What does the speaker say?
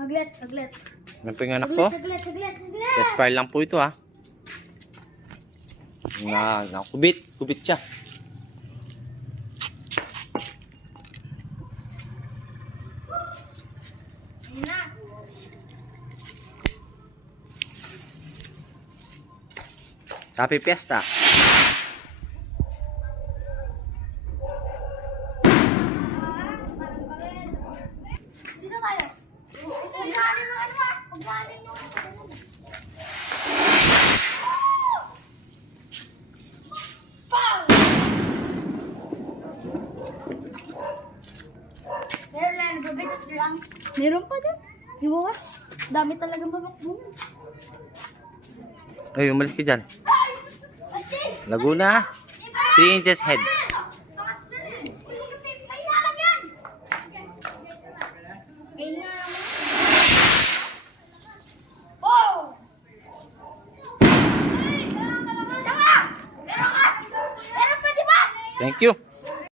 Saglit. Ano po yung anak ko? Saglit. Test file lang po ito ha. Kubit siya. Ayun na. Happy Fiesta. Dito tayo. Pagkanin mo ano ah. Pagkanin mo. Meron lang, nababitas lang. Meron pa din. Di ba ba? Dami talagang babak mo. Ay, umalis ka dyan. Laguna. 3 inches head. Thank you.